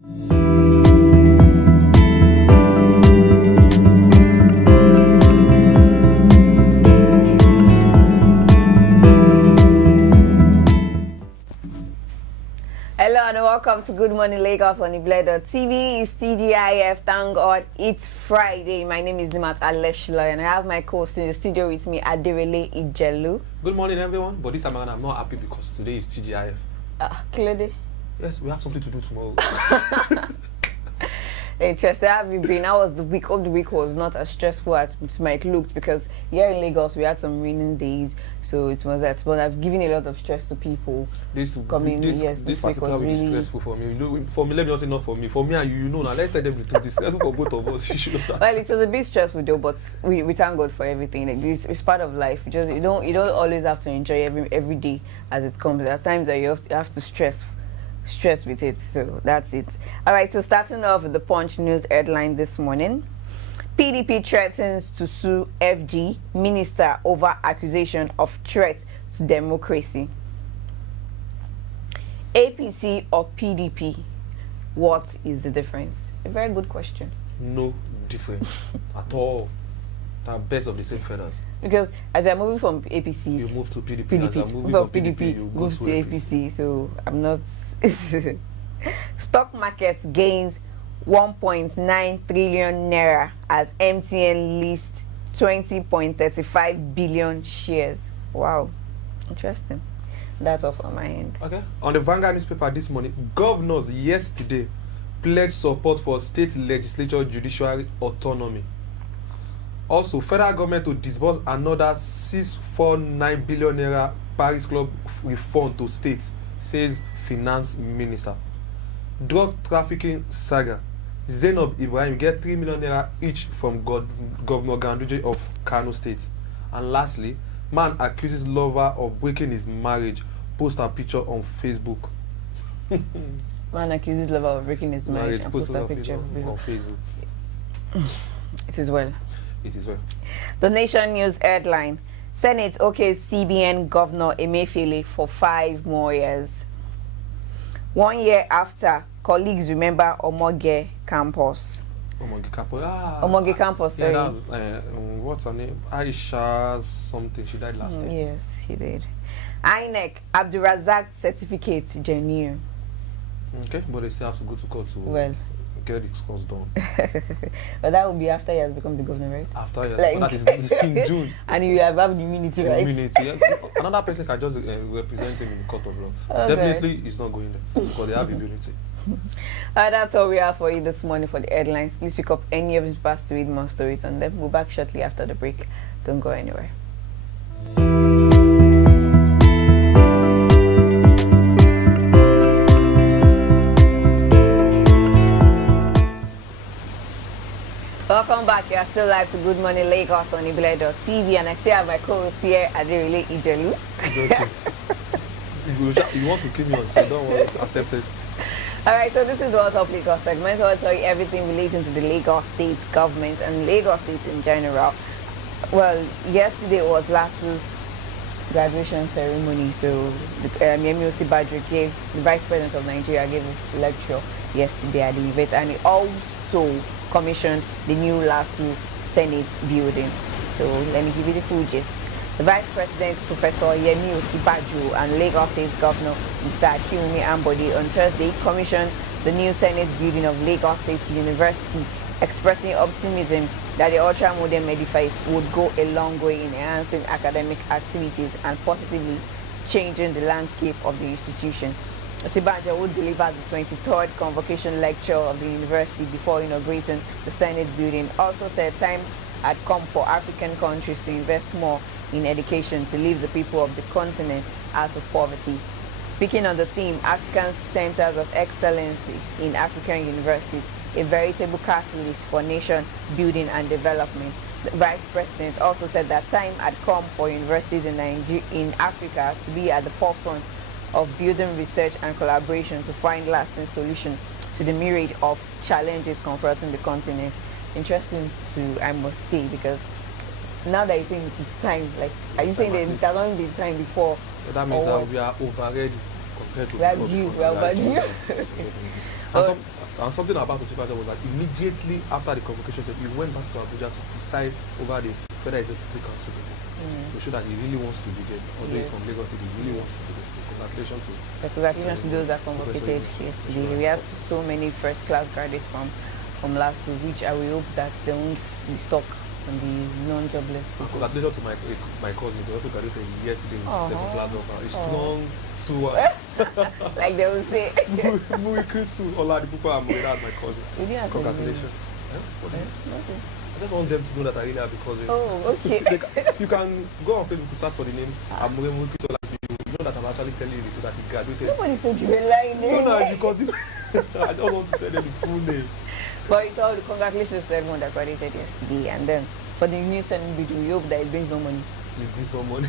Hello and welcome to Good Morning Lagos on Ibledo.tv. It's TGIF. Thank God it's Friday. My name is Nimat Aleshla and I have my co-host in the studio with me, Adirele Ijelu. Good morning, everyone. But this time around, I'm not happy because today is TGIF. Clearly. Yes, we have something to do tomorrow. Interesting. How have you been? How was the week? Hope the week was not as stressful as it might look, because here in Lagos we had some raining days, so it was that. But I've given a lot of stress to people. This week particular was week really is stressful for me. You know, for me, let me not say not for me. For me and you know now. Let's tell them the truth. It's stressful for both of us. You should know that. Well, it was a bit stressful though, but we thank God for everything. Like, it's part of life. You don't always have to enjoy every day as it comes. There are times that you have to stress with it, so that's it. All right, so starting off with the Punch news headline this morning: PDP threatens to sue FG minister over accusation of threat to democracy. APC or PDP, what is the difference? A very good question. No difference at all. They're best of the same feathers. Because as you're moving from APC, you move to PDP. PDP. As you're moving from PDP, you move go to APC. So I'm not. Stock market gains 1.9 trillion naira as MTN lists 20.35 billion shares. Wow, interesting. That's all from my end. Okay. On the Vanguard newspaper this morning, governors yesterday pledged support for state legislature judiciary autonomy. Also, federal government to disburse another 649 billion naira Paris Club refund to states, says Finance Minister. Drug trafficking saga. Zainab, Ibrahim get 3 million naira each from Governor Ganduje of Kano State. And lastly, man accuses lover of breaking his marriage, post a picture on Facebook. Man accuses lover of breaking his marriage and post a picture on Facebook. It is well. It is well. The Nation News headline: Senate okays CBN Governor Emefiele for 5 more years. 1 year after, colleagues remember Omoge campus. Omoge campus. Omoge campus. Sorry. Yeah, that was, what's her name? Aisha something. She died last year. Yes, she did. Inec Abdulrazaq certificate genuine. Okay, but they still have to go to court to get the scores done. But that will be after he has become the governor, right? After he has, like, that is in June. And you have immunity, right? Immunity. Yeah. Another person can just represent him in the court of law. Okay. Definitely, he's not going there because they have immunity. That's all we have for you this morning for the headlines. Please pick up any of these past to read more stories, and then we'll be back shortly after the break. Don't go anywhere. Welcome back. You are still live to Good Morning Lagos on Ibledo.tv, and I still have my co-host here, Adirele Ijelu. You want to keep me on set, don't worry, accept it. Alright, so this is the What's Up Lagos segment. I'll tell you everything relating to the Lagos State government and Lagos State in general. Well, yesterday was last week's graduation ceremony, so Yemi Osinbajo gave, the Vice President of Nigeria, gave his lecture yesterday at the event, and he also commissioned the new LASU Senate building. So let me give you the full gist. The Vice President, Professor Yemi Osinbajo, and Lagos State Governor Mr. Akinwumi Ambode on Thursday commissioned the new Senate building of Lagos State University, expressing optimism that the ultra-modern edifice would go a long way in enhancing academic activities and positively changing the landscape of the institution. Osinbajo would deliver the 23rd convocation lecture of the university before inaugurating the Senate building. Also said time had come for African countries to invest more in education to lift the people of the continent out of poverty. Speaking on the theme, African Centers of Excellence in African Universities, a veritable catalyst for nation building and development, the Vice President also said that time had come for universities in Africa to be at the forefront of building research and collaboration to find lasting solutions to the myriad of challenges confronting the continent. Interesting to, I must say, because now that you're saying it is time, like, are you saying that it has only been time before? So that means that we are over ready. compared to We are before, due, because we are we are due. overdue. And something about the supervisor was that immediately after the convocation, he went back to Abuja to preside over the Federal Executive Council to show that he really wants to be there. Although he's from Lagos, he really wants to be there. So congratulations to Congratulations to those that convocated yesterday. We had so many first-class graduates from last week, which I will hope that they won't be stuck on the non-jobless. Congratulations to my cousins. They also graduated yesterday with second class offer. It's long to like they will say. Ola the people are married as my cousin. Congratulations. Nothing. I just want them to know that I really have a cousin. Oh, okay. You can go on Facebook to search for the name Amure Mukitola. You know that I'm actually telling you that he graduated. Nobody said you were lying. No, because I don't want to tell them the full name. But it's all congratulations to everyone that graduated yesterday, and then for the new student bid, we hope that it brings more money. It brings more money.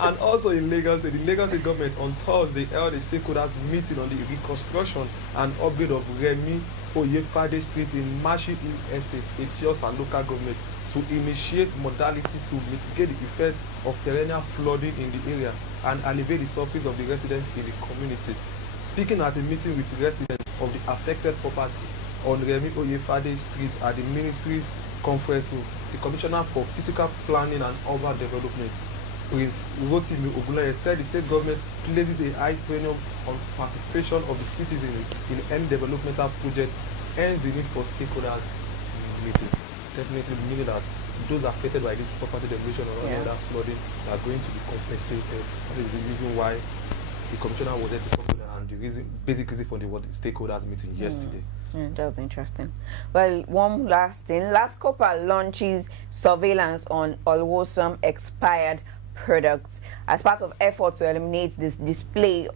And also in Lagos, the Lagos State government on Thursday held a stakeholders meeting on the reconstruction and upgrade of Remi Oyefade Street in Mashi Hill Estate, Etiosa local government, to initiate modalities to mitigate the effect of perennial flooding in the area and alleviate the suffering of the residents in the community. Speaking at a meeting with residents of the affected property on Remi Oyefade Street at the Ministry's conference room, the Commissioner for Physical Planning and Urban Development, Prince Rotimi Ogunleye, said the state government places a high premium on participation of the citizens in any developmental project, hence the need for stakeholders meetings. Definitely meaning that those affected by this property demolition or any other flooding are going to be compensated. That is the reason why the Commissioner was at the company and the basic reason for the stakeholders meeting yesterday. Yeah, that was interesting. Well, one last thing. Last Copa launches surveillance on unwholesome expired products as part of effort to eliminate the display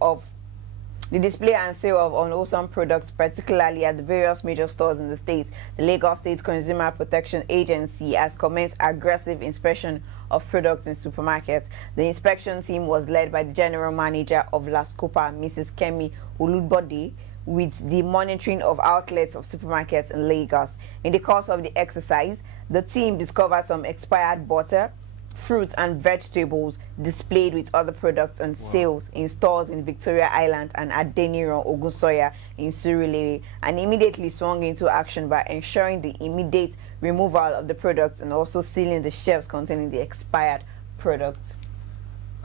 and sale of unwholesome products, particularly at the various major stores in the state. The Lagos State Consumer Protection Agency has commenced aggressive inspection of products in supermarkets. The inspection team was led by the General Manager of Last Copa, Mrs. Kemi Olubode, with the monitoring of outlets of supermarkets in Lagos. In the course of the exercise, the team discovered some expired butter, fruits and vegetables displayed with other products on sales in stores in Victoria Island and Adeniran Ogunsoya in Surulere, and immediately swung into action by ensuring the immediate removal of the products and also sealing the shelves containing the expired products.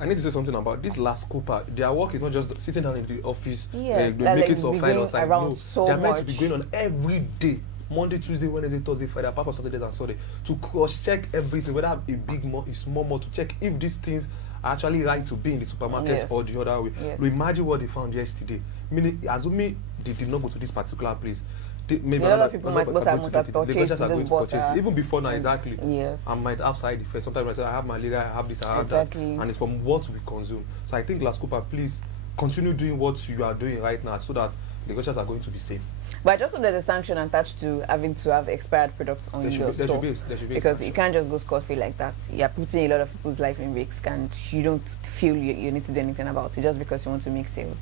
I need to say something about this Last Copa. Their work is not just sitting down in the office, making some find outside. No, they're meant to be going on every day. Monday, Tuesday, Wednesday, Thursday, Friday, apart from Saturdays and Sunday, to cross-check everything, whether a big mall, a small mall, to check if these things are actually right to be in the supermarket or the other way. So imagine what they found yesterday. Meaning, assuming they did not go to this particular place, maybe a lot of people must have purchased this butter. Even before now, exactly. I might have side effects. Sometimes I say, I have malaria, I have this, I have that. And it's from what we consume. So I think, Last Copa, please continue doing what you are doing right now so that the Lagosians are going to be safe. But I just know there's a sanction attached to having to have expired products on your store. Because you can't just go scot-free like that. You're putting a lot of people's life in risk and you don't feel you need to do anything about it just because you want to make sales.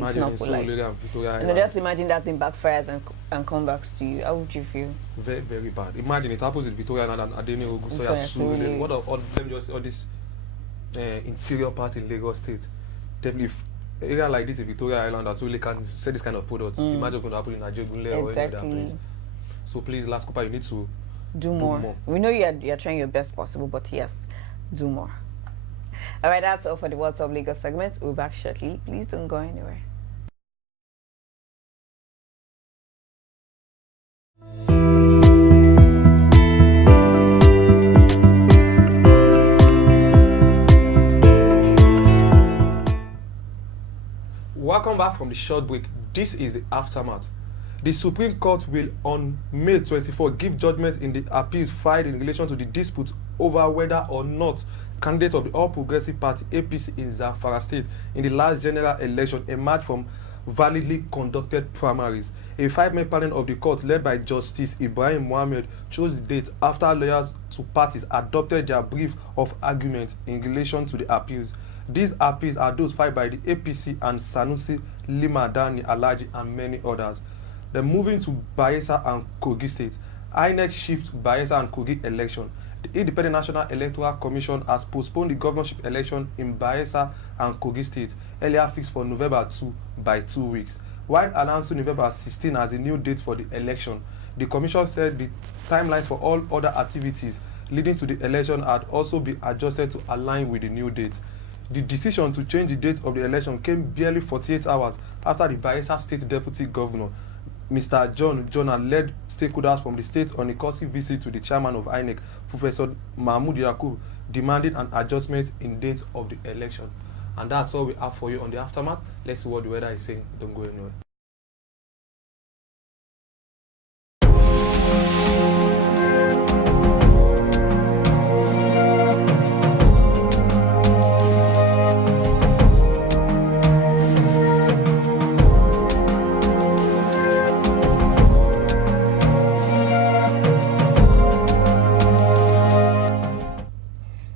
It's not polite. And just imagine that thing backfires and comes back to you. How would you feel? Very, very bad. Imagine it happens in Victoria and Adeniran Ogunsoya. What of all them just all this interior part in Lagos State? Definitely, if area like this in Victoria Island that really can sell this kind of products, imagine what's going to happen in Ajegunle or any other place. So please, Last Copa, you need to do more. We know you're trying your best possible, but yes, do more. All right, that's all for the What's Up Lagos segment. We'll be back shortly. Please don't go anywhere. Welcome back from the short break. This is the aftermath. The Supreme Court will on May 24 give judgment in the appeals filed in relation to the dispute over whether or not candidates of the All Progressive Party APC in Zamfara State in the last general election emerged from validly conducted primaries. A 5-member panel of the court led by Justice Ibrahim Mohammed chose the date after lawyers to parties adopted their brief of argument in relation to the appeals. These appeals are those filed by the APC and Sanusi, Limadani, Alaji, and many others. Then moving to Bayelsa and Kogi State, INEC shift Bayelsa and Kogi election. The Independent National Electoral Commission has postponed the governorship election in Bayelsa and Kogi State, earlier fixed for November 2 by 2 weeks. While announcing November 16 as a new date for the election, the commission said the timelines for all other activities leading to the election had also been adjusted to align with the new date. The decision to change the date of the election came barely 48 hours after the Bayelsa State Deputy Governor, Mr. John Jonah, led stakeholders from the state on a courtesy visit to the chairman of Inec, Professor Mahmoud Yakub, demanding an adjustment in date of the election. And that's all we have for you on the aftermath. Let's see what the weather is saying. Don't go anywhere.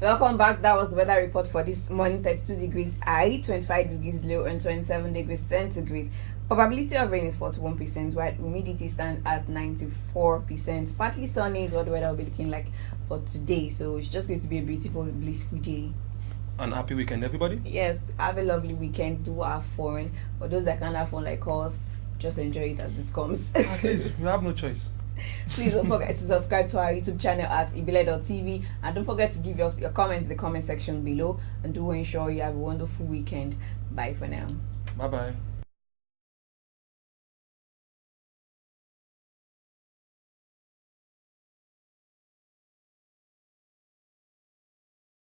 Welcome back. That was the weather report for this morning. 32 degrees high, 25 degrees low, and 27 degrees centigrade. Probability of rain is 41%, while humidity stands at 94%. Partly sunny is what the weather will be looking like for today. So it's just going to be a beautiful, blissful day. An happy weekend, everybody. Yes, have a lovely weekend. Do have fun. For those that can't have fun like us, just enjoy it as it comes. At least we have no choice. Please don't forget to subscribe to our YouTube channel at ibile.tv, and don't forget to give us your comments in the comment section below, and do ensure you have a wonderful weekend. Bye for now. Bye bye.